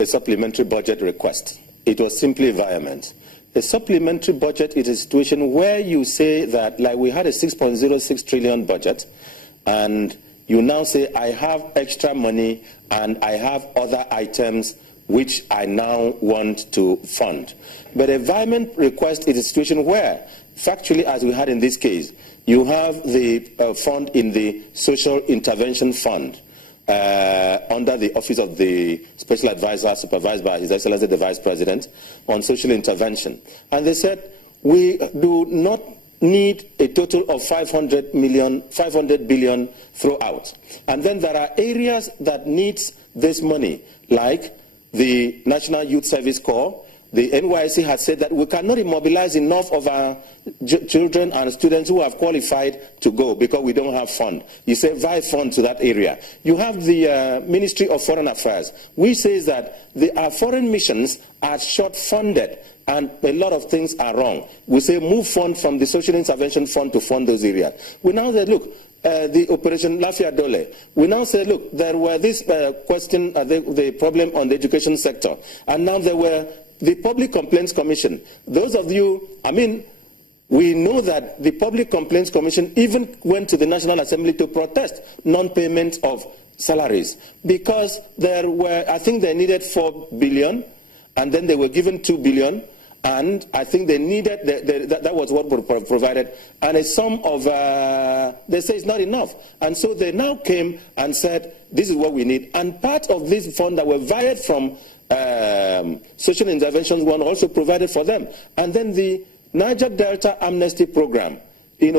a supplementary budget request. It was simply Virement. A supplementary budget is a situation where you say that, like we had a 6.06 trillion budget, and you now say, I have extra money and I have other items which I now want to fund. But a Virement request is a situation where, factually, as we had in this case, you have the fund in the Social Intervention Fund under the Office of the Special Advisor, supervised by His Excellency the Vice President, on social intervention. And they said, we do not need a total of 500 billion throughout. And then there are areas that need this money, like the National Youth Service Corps. The NYSC has said that we cannot immobilize enough of our children and students who have qualified to go because we don't have fund. You say, buy fund to that area. You have the Ministry of Foreign Affairs, which says that our foreign missions are short-funded and a lot of things are wrong. We say, move fund from the Social Intervention Fund to fund those areas. We now say, look, the Operation Lafia Dole. We now say, look, there were this question, the problem on the education sector, and now there were the Public Complaints Commission. Those of you, I mean, we know that the Public Complaints Commission even went to the National Assembly to protest non-payment of salaries because there were, I think they needed 4 billion and then they were given 2 billion and I think they needed, that was what was provided, and a sum of, they say it's not enough. And so they now came and said, this is what we need. And part of this fund that were wired from social interventions one also provided for them. And then the Niger Delta Amnesty Program,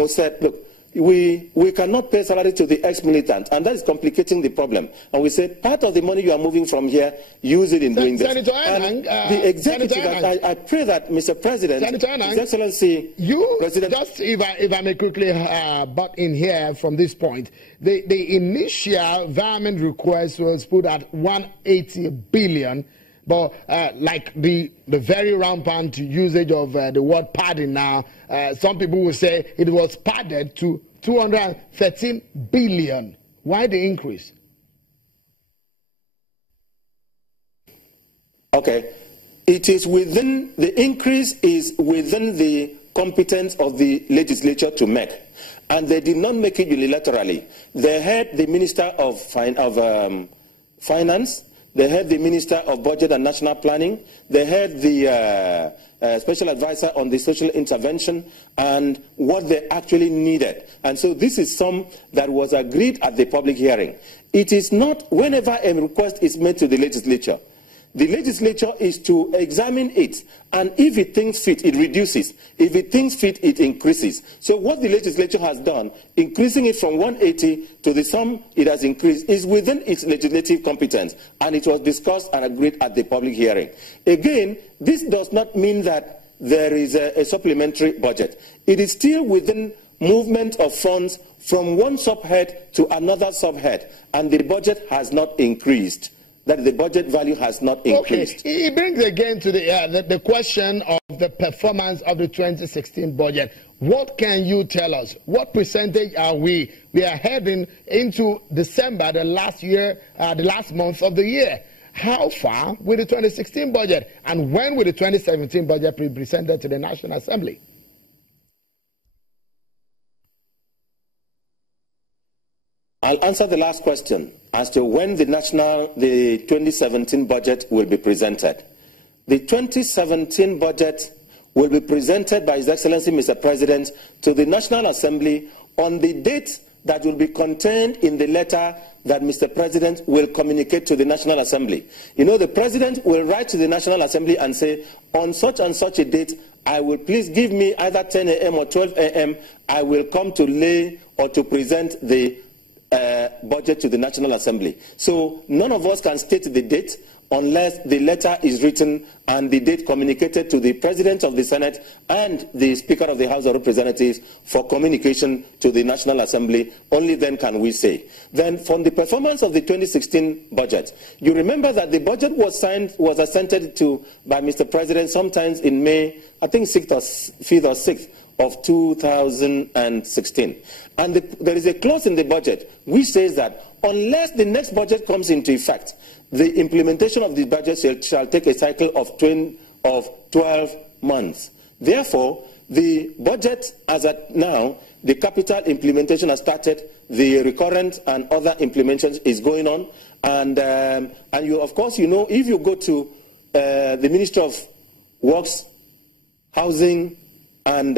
said, look, we cannot pay salary to the ex-militant, and that is complicating the problem. And we said, part of the money you are moving from here, use it in doing this. Senator Enang, the executive, I pray that, Mr. President, His Excellency, President, just if I may quickly butt in here from this point, the initial Virement request was put at 180 billion. But like the very rampant usage of the word padding now, some people will say it was padded to 213 billion. Why the increase? Okay. It is within, the increase is within the competence of the legislature to make. And they did not make it unilaterally. They had the Minister of Finance. They had the Minister of Budget and National Planning. They had the Special Advisor on the Social Intervention and what they actually needed. And so this is some that was agreed at the public hearing. It is not, whenever a request is made to the legislature, the legislature is to examine it, and if it thinks fit, it reduces. If it thinks fit, it increases. So what the legislature has done, increasing it from 180 to the sum it has increased, is within its legislative competence, and it was discussed and agreed at the public hearing. Again, this does not mean that there is a supplementary budget. It is still within movement of funds from one subhead to another subhead, and the budget has not increased. That the budget value has not increased. Okay. It brings again to the question of the performance of the 2016 budget. What can you tell us? What percentage are we? We are heading into December, the last month of the year. How far with the 2016 budget? And when will the 2017 budget be presented to the National Assembly? I'll answer the last question as to when the 2017 budget will be presented. The 2017 budget will be presented by His Excellency Mr. President to the National Assembly on the date that will be contained in the letter that Mr. President will communicate to the National Assembly. You know, the President will write to the National Assembly and say, on such and such a date, I will please give me either 10 a.m. or 12 a.m. I will come to lay or to present the budget to the National Assembly. So none of us can state the date unless the letter is written and the date communicated to the President of the Senate and the Speaker of the House of Representatives for communication to the National Assembly. Only then can we say. Then from the performance of the 2016 budget, you remember that the budget was assented to by Mr. President sometimes in May, I think 5th or 6th of 2016. And there is a clause in the budget which says that unless the next budget comes into effect, the implementation of the budget shall take a cycle of 12 months. Therefore, the budget as at now, the capital implementation has started, the recurrent and other implementations is going on, and you, of course, you know, if you go to the Ministry of Works, Housing, and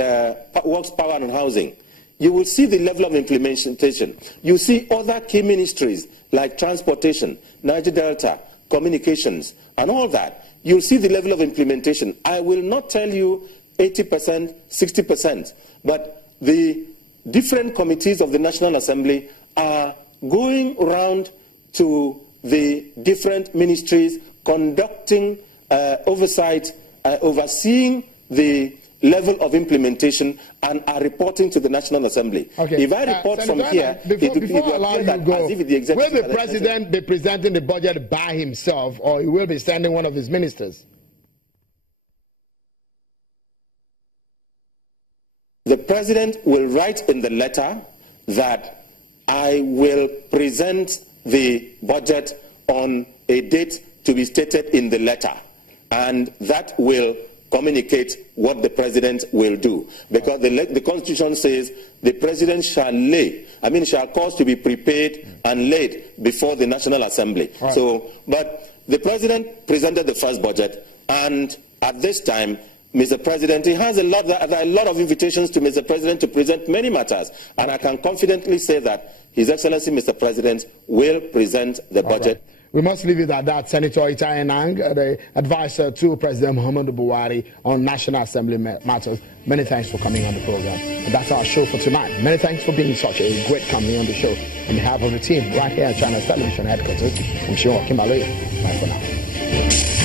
Works, Power and Housing, you will see the level of implementation. You see other key ministries like transportation, Niger Delta, communications, and all that. You'll see the level of implementation. I will not tell you 80%, 60%, but the different committees of the National Assembly are going around to the different ministries, conducting oversight, overseeing the level of implementation, and are reporting to the National Assembly. Okay. If I report from here, before allowing you go, will the president be presenting the budget by himself, or he will be sending one of his ministers? The president will write in the letter that I will present the budget on a date to be stated in the letter, and that will communicate what the president will do. Because the Constitution says the president shall cause to be prepared and laid before the National Assembly. Right. So, but the president presented the first budget, and at this time, Mr. President, he has there are a lot of invitations to Mr. President to present many matters, and I can confidently say that His Excellency Mr. President will present the budget. Right. We must leave it at that. Senator Enang, the advisor to President Muhammadu Buhari on National Assembly matters. Many thanks for coming on the program. And that's our show for tonight. Many thanks for being such a great company on the show. On behalf of the team right here at China's Television Headquarters, I'm sure Kimberly. Bye for now.